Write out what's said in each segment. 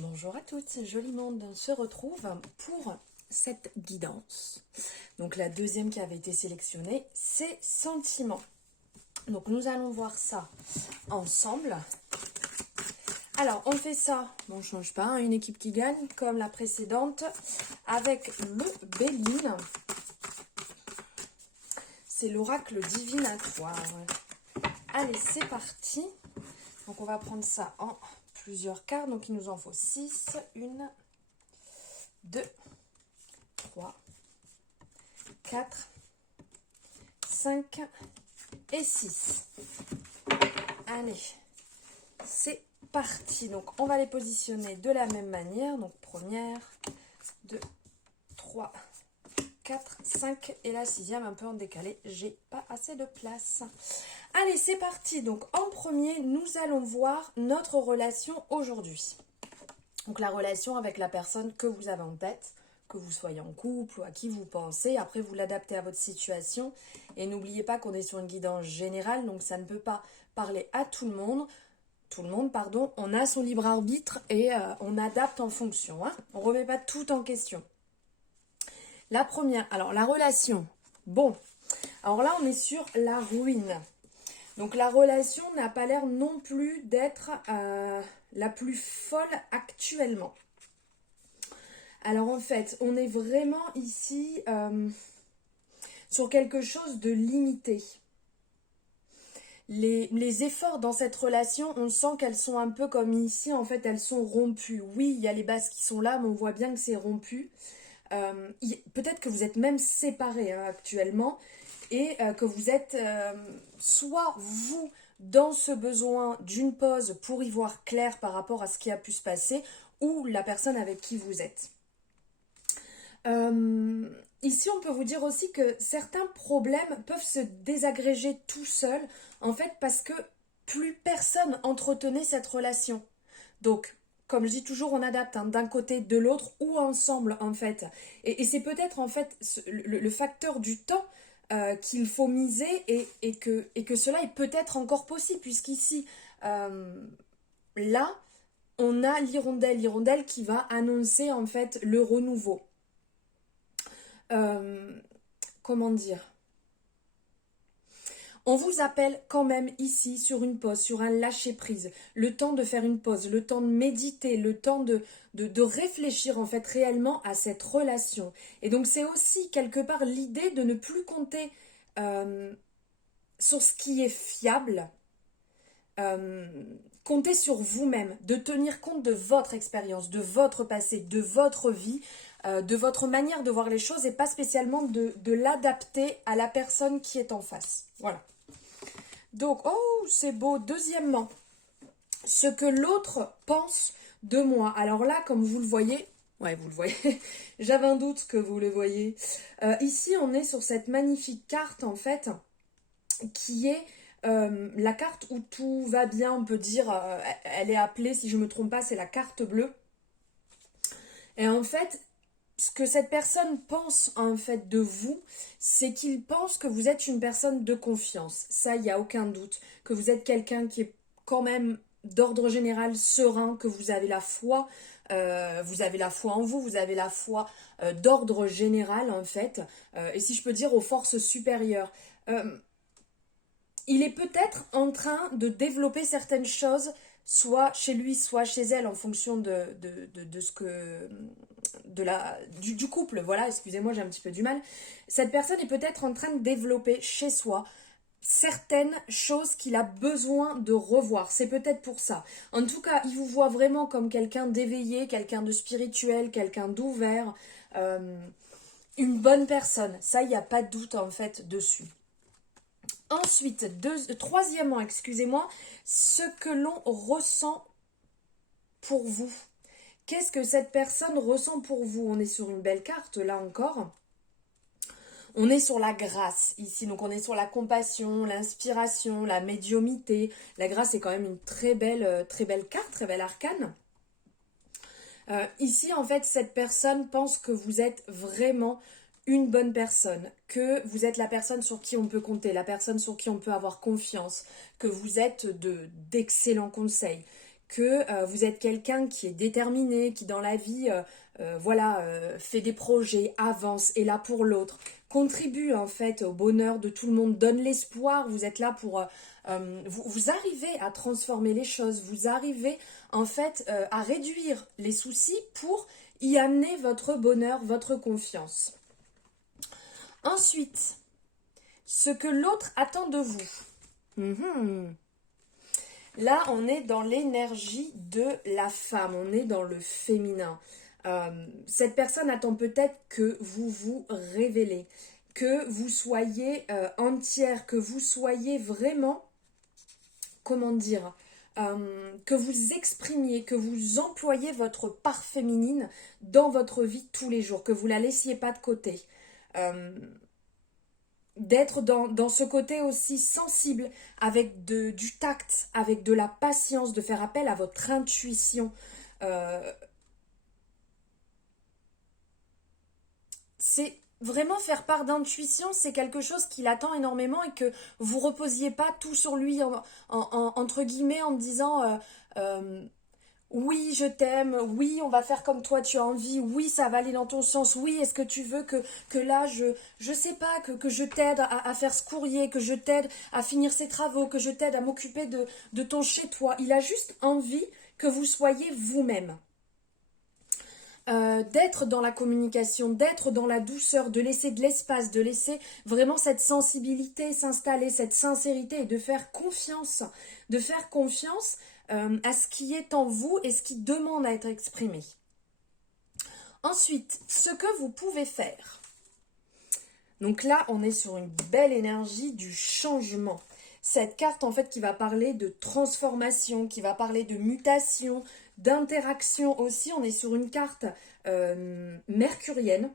Bonjour à toutes, Joli Monde se retrouve pour cette guidance. Donc la deuxième qui avait été sélectionnée, c'est sentiments. Donc nous allons voir ça ensemble. Alors on fait ça, bon, on ne change pas, une équipe qui gagne comme la précédente avec le Béline. C'est l'oracle divinatoire. Allez, c'est parti. Donc on va prendre ça en plusieurs cartes. Donc il nous en faut 6. 1, 2, 3, 4, 5 et 6. Allez, c'est parti. Donc on va les positionner de la même manière. Donc première, 2, 3, 4, 5 et la sixième un peu en décalé. J'ai pas assez de place. Allez, c'est parti. Donc en premier, nous allons voir notre relation aujourd'hui. Donc la relation avec la personne que vous avez en tête, que vous soyez en couple ou à qui vous pensez. Après, vous l'adaptez à votre situation. Et n'oubliez pas qu'on est sur une guidance générale, donc ça ne peut pas parler à tout le monde. On a son libre arbitre et on adapte en fonction. On ne remet pas tout en question. La première, alors la relation. Bon, alors là, on est sur la ruine. Donc la relation n'a pas l'air non plus d'être la plus folle actuellement. Alors en fait, on est vraiment ici sur quelque chose de limité. Les efforts dans cette relation, on sent qu'elles sont un peu comme ici, en fait, elles sont rompues. Oui, il y a les bases qui sont là, mais on voit bien que c'est rompu. Peut-être que vous êtes même séparés actuellement et que vous êtes soit vous dans ce besoin d'une pause pour y voir clair par rapport à ce qui a pu se passer ou la personne avec qui vous êtes. Ici, on peut vous dire aussi que certains problèmes peuvent se désagréger tout seuls, en fait, parce que plus personne entretenait cette relation. Donc, comme je dis toujours, on adapte d'un côté, de l'autre ou ensemble, en fait. Et c'est peut-être, en fait, le facteur du temps qu'il faut miser et que cela est peut-être encore possible, puisqu'ici, là, on a l'hirondelle qui va annoncer, en fait, le renouveau. Comment dire, on vous appelle quand même ici sur une pause, sur un lâcher-prise, le temps de faire une pause, le temps de méditer, le temps de réfléchir en fait réellement à cette relation. Et donc c'est aussi quelque part l'idée de ne plus compter sur ce qui est fiable, compter sur vous-même, de tenir compte de votre expérience, de votre passé, de votre vie, de votre manière de voir les choses et pas spécialement de l'adapter à la personne qui est en face. Voilà. Donc, oh, c'est beau. Deuxièmement, ce que l'autre pense de moi. Alors là, comme vous le voyez, ouais, vous le voyez, j'avais un doute que vous le voyez. Ici, on est sur cette magnifique carte, en fait, qui est la carte où tout va bien, on peut dire, elle est appelée, si je ne me trompe pas, c'est la carte bleue. Et en fait, ce que cette personne pense en fait de vous, c'est qu'il pense que vous êtes une personne de confiance. Ça, il n'y a aucun doute. Que vous êtes quelqu'un qui est quand même d'ordre général serein, que vous avez la foi en vous, vous avez la foi d'ordre général en fait, et si je peux dire aux forces supérieures. Il est peut-être en train de développer certaines choses, soit chez lui, soit chez elle, en fonction de ce que du couple. Voilà, excusez-moi, j'ai un petit peu du mal. Cette personne est peut-être en train de développer chez soi certaines choses qu'il a besoin de revoir. C'est peut-être pour ça. En tout cas, il vous voit vraiment comme quelqu'un d'éveillé, quelqu'un de spirituel, quelqu'un d'ouvert, une bonne personne. Ça, il n'y a pas de doute en fait dessus. Ensuite, troisièmement, excusez-moi, ce que l'on ressent pour vous. Qu'est-ce que cette personne ressent pour vous? On est sur une belle carte, là encore. On est sur la grâce, ici. Donc, on est sur la compassion, l'inspiration, la médiumnité. La grâce est quand même une très belle carte, très belle arcane. Ici, en fait, cette personne pense que vous êtes vraiment une bonne personne, que vous êtes la personne sur qui on peut compter, la personne sur qui on peut avoir confiance, que vous êtes d'excellents conseils, que vous êtes quelqu'un qui est déterminé, qui dans la vie fait des projets, avance, est là pour l'autre, contribue en fait au bonheur de tout le monde, donne l'espoir, vous êtes là pour... vous arrivez à transformer les choses, vous arrivez en fait à réduire les soucis pour y amener votre bonheur, votre confiance. Ensuite, ce que l'autre attend de vous. Là, on est dans l'énergie de la femme, on est dans le féminin. Cette personne attend peut-être que vous vous révélez, que vous soyez entière, que vous soyez vraiment, comment dire, que vous exprimiez, que vous employiez votre part féminine dans votre vie tous les jours, que vous ne la laissiez pas de côté. D'être dans ce côté aussi sensible, avec du tact, avec de la patience, de faire appel à votre intuition. C'est vraiment faire part d'intuition, c'est quelque chose qui l'attend énormément et que vous reposiez pas tout sur lui entre guillemets en me disant oui je t'aime, oui on va faire comme toi tu as envie, oui ça va aller dans ton sens, oui est-ce que tu veux que là je sais pas que je t'aide à faire ce courrier, que je t'aide à finir ces travaux, que je t'aide à m'occuper de ton chez toi. Il a juste envie que vous soyez vous-même. D'être dans la communication, d'être dans la douceur, de laisser de l'espace, de laisser vraiment cette sensibilité s'installer, cette sincérité et de faire confiance à ce qui est en vous et ce qui demande à être exprimé. Ensuite, ce que vous pouvez faire. Donc là, on est sur une belle énergie du changement. Cette carte, en fait, qui va parler de transformation, qui va parler de mutation, d'interaction aussi. On est sur une carte mercurienne.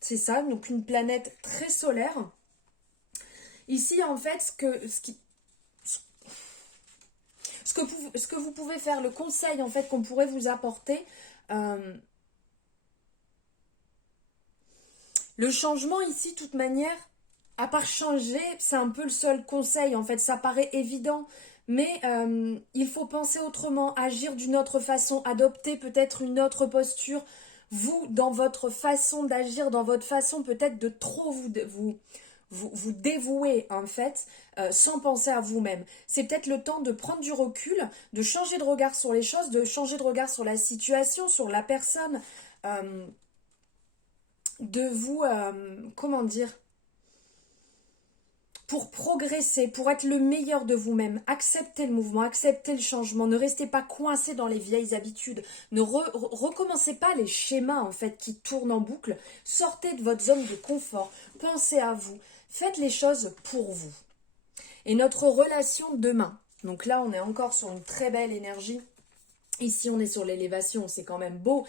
C'est ça, donc une planète très solaire. Ici, en fait, ce que vous pouvez faire, le conseil, en fait, qu'on pourrait vous apporter... le changement ici, de toute manière, à part changer, c'est un peu le seul conseil. En fait, ça paraît évident, mais il faut penser autrement, agir d'une autre façon, adopter peut-être une autre posture. Vous, dans votre façon d'agir, dans votre façon peut-être de trop vous dévouer, en fait, sans penser à vous-même. C'est peut-être le temps de prendre du recul, de changer de regard sur les choses, de changer de regard sur la situation, sur la personne, de vous, comment dire, pour progresser, pour être le meilleur de vous-même. Acceptez le mouvement, acceptez le changement, ne restez pas coincé dans les vieilles habitudes, ne recommencez pas les schémas en fait qui tournent en boucle, sortez de votre zone de confort, pensez à vous, faites les choses pour vous. Et notre relation demain, donc là on est encore sur une très belle énergie. Ici, on est sur l'élévation, c'est quand même beau.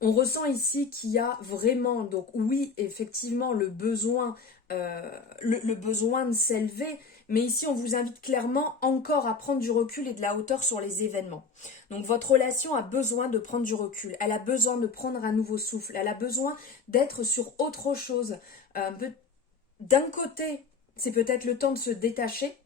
On ressent ici qu'il y a vraiment, donc oui, effectivement, le besoin de s'élever, mais ici, on vous invite clairement encore à prendre du recul et de la hauteur sur les événements. Donc, votre relation a besoin de prendre du recul, elle a besoin de prendre un nouveau souffle, elle a besoin d'être sur autre chose. D'un côté, c'est peut-être le temps de se détacher,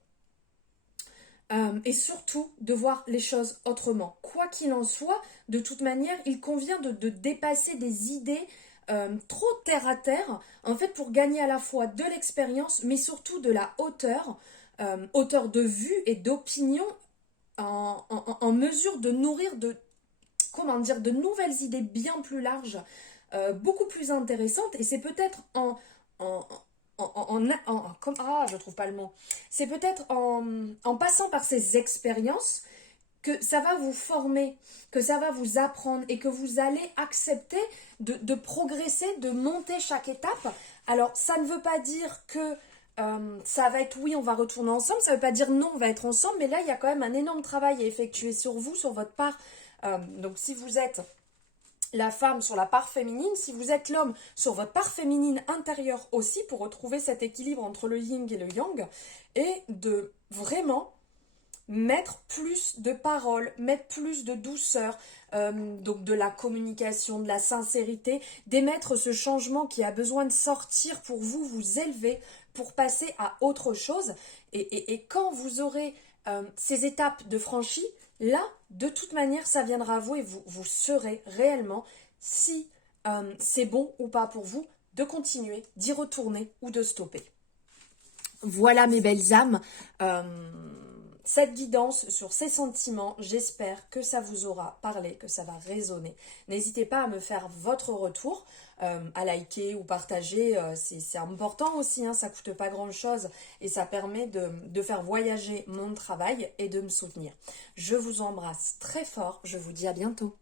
et surtout de voir les choses autrement. Quoi qu'il en soit, de toute manière, il convient de dépasser des idées trop terre à terre, en fait, pour gagner à la fois de l'expérience, mais surtout de la hauteur de vue et d'opinion en mesure de nourrir de nouvelles idées bien plus larges, beaucoup plus intéressantes, et c'est peut-être je trouve pas le mot. C'est peut-être en passant par ces expériences que ça va vous former, que ça va vous apprendre et que vous allez accepter de progresser, de monter chaque étape. Alors, ça ne veut pas dire que ça va être oui, on va retourner ensemble, ça ne veut pas dire non, on va être ensemble, mais là, il y a quand même un énorme travail à effectuer sur vous, sur votre part. Donc, si vous êtes la femme sur la part féminine, si vous êtes l'homme sur votre part féminine intérieure aussi, pour retrouver cet équilibre entre le yin et le yang, et de vraiment mettre plus de paroles, mettre plus de douceur, donc de la communication, de la sincérité, d'émettre ce changement qui a besoin de sortir pour vous élever, pour passer à autre chose. Et quand vous aurez ces étapes de franchies, là, de toute manière, ça viendra à vous et vous saurez réellement si c'est bon ou pas pour vous de continuer, d'y retourner ou de stopper. Voilà mes belles âmes, cette guidance sur ces sentiments, j'espère que ça vous aura parlé, que ça va résonner. N'hésitez pas à me faire votre retour, à liker ou partager, c'est important aussi, hein, ça coûte pas grand chose et ça permet de faire voyager mon travail et de me soutenir. Je vous embrasse très fort, je vous dis à bientôt.